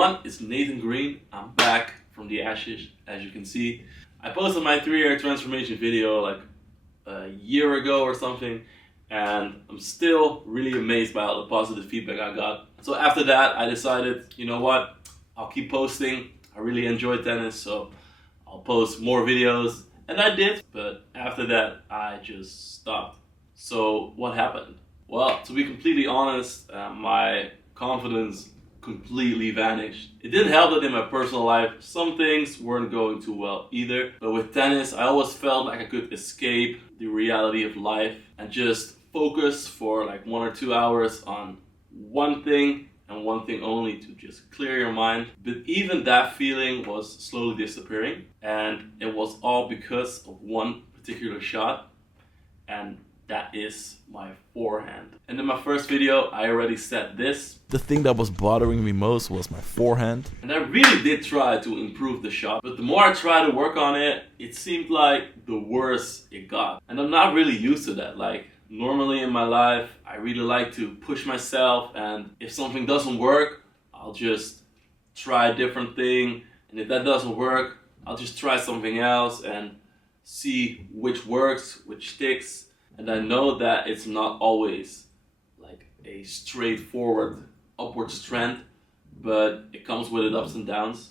everyone, it's Nathan Green. I'm back from the ashes, as you can see. I posted my 3-year transformation video like a year ago or something, and I'm still really amazed by all the positive feedback I got. So after that, I decided, you know what, I'll keep posting. I really enjoy tennis, so I'll post more videos, and I did, but after that, I just stopped. So what happened? Well, to be completely honest, my confidence completely vanished. It didn't help that in my personal life, some things weren't going too well either. But with tennis, I always felt like I could escape the reality of life and just focus for like 1 or 2 hours on one thing and one thing only to just clear your mind. But even that feeling was slowly disappearing, and it was all because of one particular shot, and that is my forehand. And in my first video, I already said this. The thing that was bothering me most was my forehand. And I really did try to improve the shot, but the more I tried to work on it, it seemed like the worse it got. And I'm not really used to that. Like, normally in my life, I really like to push myself, and if something doesn't work, I'll just try a different thing. And if that doesn't work, I'll just try something else and see which works, which sticks. And I know that it's not always like a straightforward upward trend, but it comes with its ups and downs.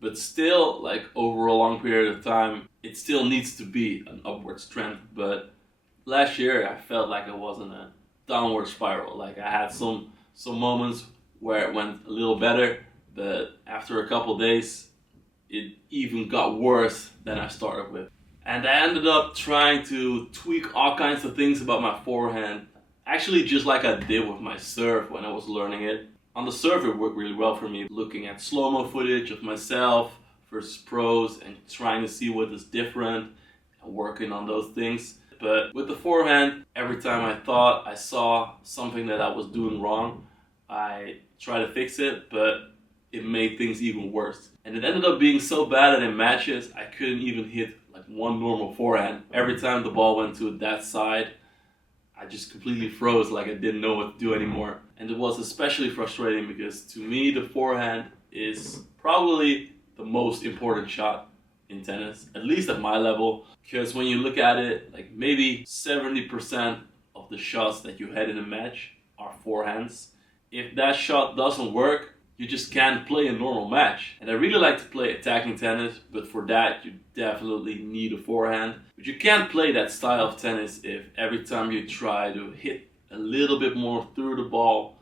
But still, like over a long period of time, it still needs to be an upward trend. But last year, I felt like it was in a downward spiral. Like I had some moments where it went a little better, but after a couple days, it even got worse than I started with. And I ended up trying to tweak all kinds of things about my forehand. Actually, just like I did with my serve when I was learning it. On the serve, it worked really well for me. Looking at slow-mo footage of myself versus pros and trying to see what is different and working on those things. But with the forehand, every time I thought I saw something that I was doing wrong, I tried to fix it, but it made things even worse. And it ended up being so bad that in matches, I couldn't even hit like one normal forehand. Every time the ball went to that side, I just completely froze, like I didn't know what to do anymore. And it was especially frustrating because to me, the forehand is probably the most important shot in tennis, at least at my level. Because when you look at it, like maybe 70% of the shots that you hit in a match are forehands. If that shot doesn't work, you just can't play a normal match. And I really like to play attacking tennis, but for that you definitely need a forehand. But you can't play that style of tennis if every time you try to hit a little bit more through the ball,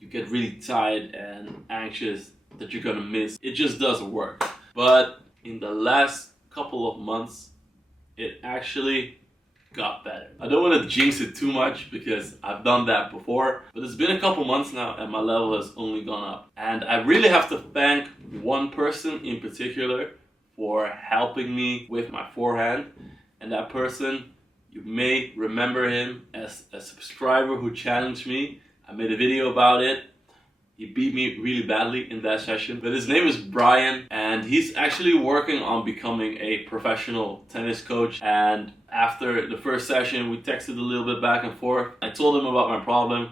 you get really tired and anxious that you're gonna miss. It just doesn't work. But in the last couple of months, it actually got better. I don't want to jinx it too much because I've done that before, but it's been a couple months now and my level has only gone up. And I really have to thank one person in particular for helping me with my forehand. And that person, you may remember him as a subscriber who challenged me. I made a video about it. He beat me really badly in that session, but his name is Brian, and he's actually working on becoming a professional tennis coach. And after the first session, we texted a little bit back and forth. I told him about my problem,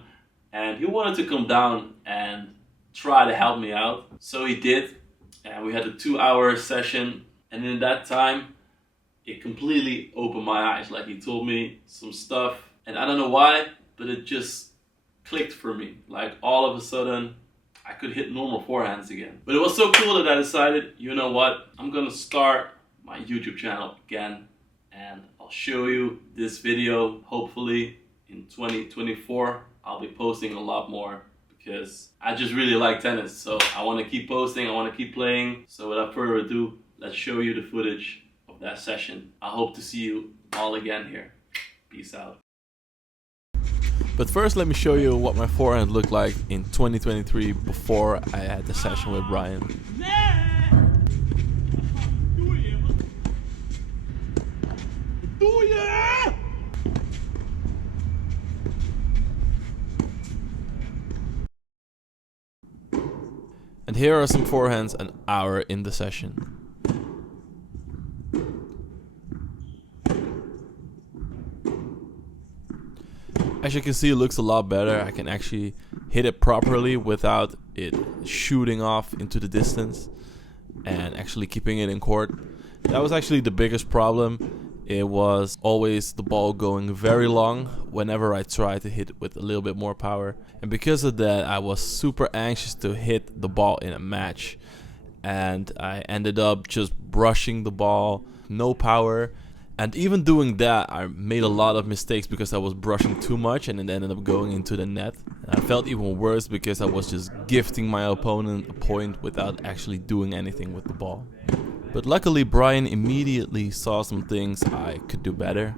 and he wanted to come down and try to help me out. So he did, and we had a 2-hour session, and in that time, it completely opened my eyes. Like, he told me some stuff, and I don't know why, but it just clicked for me. Like all of a sudden I could hit normal forehands again. But it was so cool that I decided, you know what, I'm gonna start my YouTube channel again, and I'll show you this video. Hopefully in 2024 I'll be posting a lot more because I just really like tennis. So I want to keep posting, I want to keep playing. So without further ado, let's show you the footage of that session. I hope to see you all again here. Peace out. But first, let me show you what my forehand looked like in 2023 before I had the session with Brian. And here are some forehands an hour in the session. As you can see, it looks a lot better. I can actually hit it properly without it shooting off into the distance and actually keeping it in court. That was actually the biggest problem. It was always the ball going very long whenever I tried to hit with a little bit more power. And because of that, I was super anxious to hit the ball in a match. And I ended up just brushing the ball, no power. And even doing that, I made a lot of mistakes because I was brushing too much and it ended up going into the net. And I felt even worse because I was just gifting my opponent a point without actually doing anything with the ball. But luckily, Brian immediately saw some things I could do better.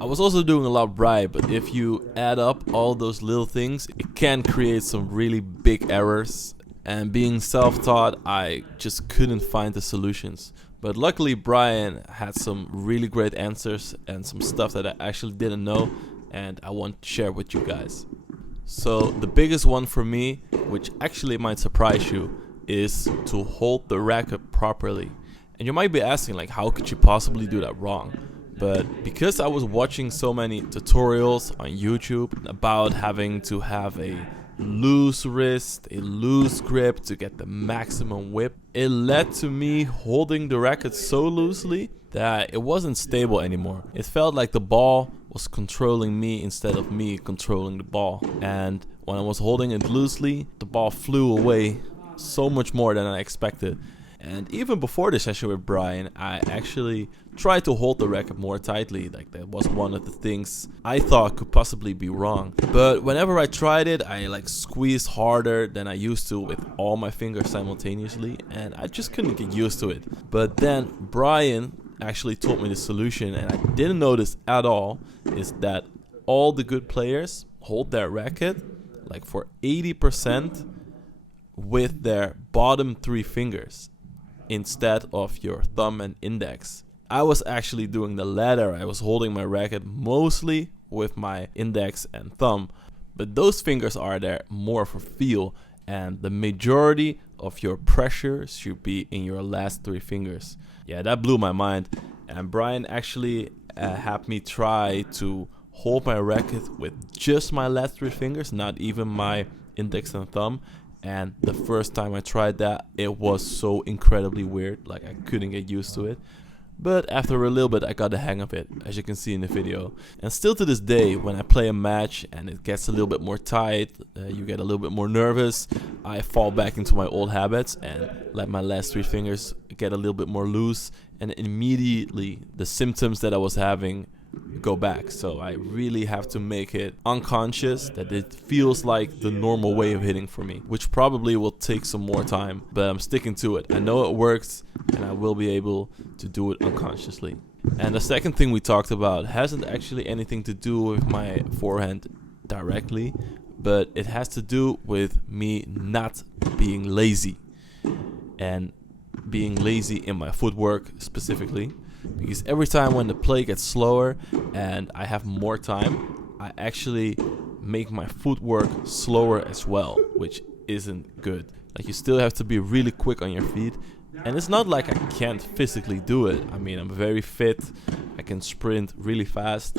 I was also doing a lot right, but if you add up all those little things, it can create some really big errors. And being self-taught, I just couldn't find the solutions. But luckily, Brian had some really great answers and some stuff that I actually didn't know, and I want to share with you guys. So the biggest one for me, which actually might surprise you, is to hold the racket properly. And you might be asking, like, how could you possibly do that wrong? But because I was watching so many tutorials on YouTube about having to have a loose wrist, a loose grip to get the maximum whip, it led to me holding the racket so loosely that it wasn't stable anymore. It felt like the ball was controlling me instead of me controlling the ball. And when I was holding it loosely, the ball flew away so much more than I expected. And even before the session with Brian, I actually tried to hold the racket more tightly. Like, that was one of the things I thought could possibly be wrong. But whenever I tried it, I squeezed harder than I used to with all my fingers simultaneously, and I just couldn't get used to it. But then Brian actually told me the solution, and I didn't notice at all, is that all the good players hold their racket for 80% with their bottom 3 fingers instead of your thumb and index. I was actually doing the latter. I was holding my racket mostly with my index and thumb, but those fingers are there more for feel, and the majority of your pressure should be in your last 3 fingers. Yeah, that blew my mind. And Brian actually had me try to hold my racket with just my last 3 fingers, not even my index and thumb. And the first time I tried that, it was so incredibly weird. I couldn't get used to it. But after a little bit, I got the hang of it, as you can see in the video. And still to this day, when I play a match and it gets a little bit more tight, you get a little bit more nervous, I fall back into my old habits and let my last 3 fingers get a little bit more loose. And immediately, the symptoms that I was having go back. So I really have to make it unconscious that it feels like the normal way of hitting for me, which probably will take some more time, but I'm sticking to it. I know it works and I will be able to do it unconsciously. And the second thing we talked about hasn't actually anything to do with my forehand directly, but it has to do with me not being lazy and being lazy in my footwork specifically. Because every time when the play gets slower and I have more time, I actually make my footwork slower as well, which isn't good. You still have to be really quick on your feet. And it's not like I can't physically do it. I mean, I'm very fit. I can sprint really fast.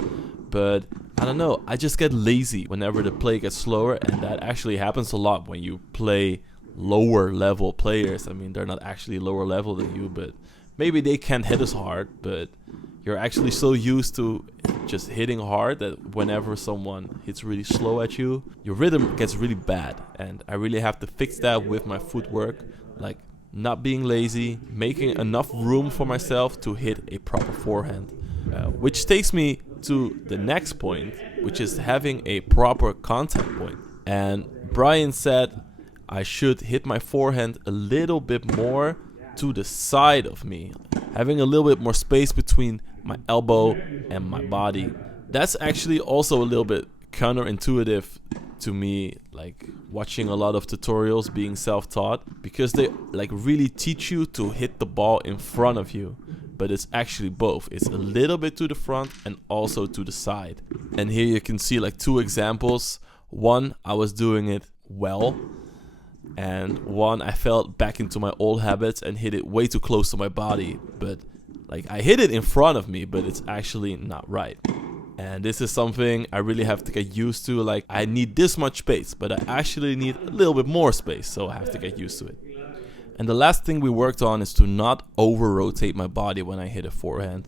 But I don't know, I just get lazy whenever the play gets slower. And that actually happens a lot when you play lower level players. I mean, they're not actually lower level than you, but maybe they can't hit as hard, but you're actually so used to just hitting hard that whenever someone hits really slow at you, your rhythm gets really bad. And I really have to fix that with my footwork, not being lazy, making enough room for myself to hit a proper forehand. Which takes me to the next point, which is having a proper contact point. And Brian said I should hit my forehand a little bit more to the side of me, having a little bit more space between my elbow and my body. That's actually also a little bit counterintuitive to me, watching a lot of tutorials, being self-taught, because they really teach you to hit the ball in front of you, but it's actually both. It's a little bit to the front and also to the side. And here you can see 2 examples. One, I was doing it well, and one, I fell back into my old habits and hit it way too close to my body. But I hit it in front of me, but it's actually not right. And this is something I really have to get used to. Like, I need this much space, but I actually need a little bit more space, so I have to get used to it. And the last thing we worked on is to not over-rotate my body when I hit a forehand.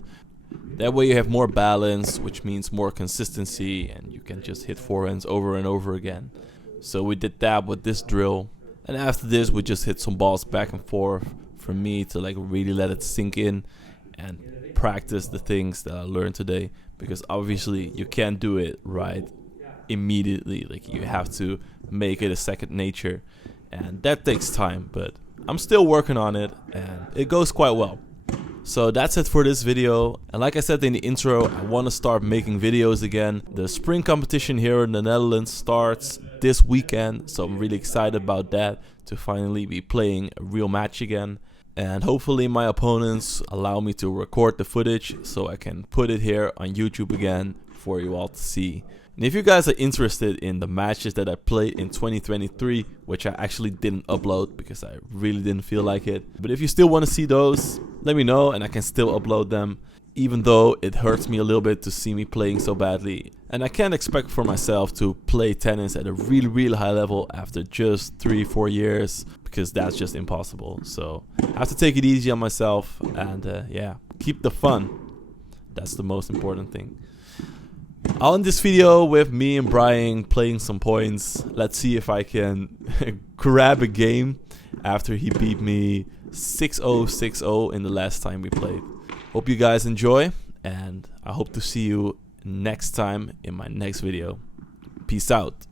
That way you have more balance, which means more consistency, and you can just hit forehands over and over again. So we did that with this drill. And after this, we just hit some balls back and forth for me to like really let it sink in and practice the things that I learned today. Because obviously you can't do it right immediately. Like, you have to make it a second nature, and that takes time, but I'm still working on it and it goes quite well. So that's it for this video. And like I said in the intro, I want to start making videos again. The spring competition here in the Netherlands starts this weekend, so I'm really excited about that, to finally be playing a real match again. And hopefully my opponents allow me to record the footage so I can put it here on YouTube again for you all to see. And if you guys are interested in the matches that I played in 2023, which I actually didn't upload because I really didn't feel like it, but if you still want to see those, let me know and I can still upload them, even though it hurts me a little bit to see me playing so badly. And I can't expect for myself to play tennis at a really, really high level after just 3-4 years, because that's just impossible. So I have to take it easy on myself and yeah, keep the fun. That's the most important thing. I'll end this video with me and Brian playing some points. Let's see if I can grab a game after he beat me 6-0, 6-0 in the last time we played. Hope you guys enjoy, and I hope to see you next time in my next video. Peace out.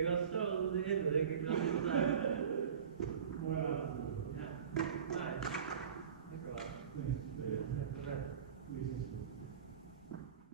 He goes, so,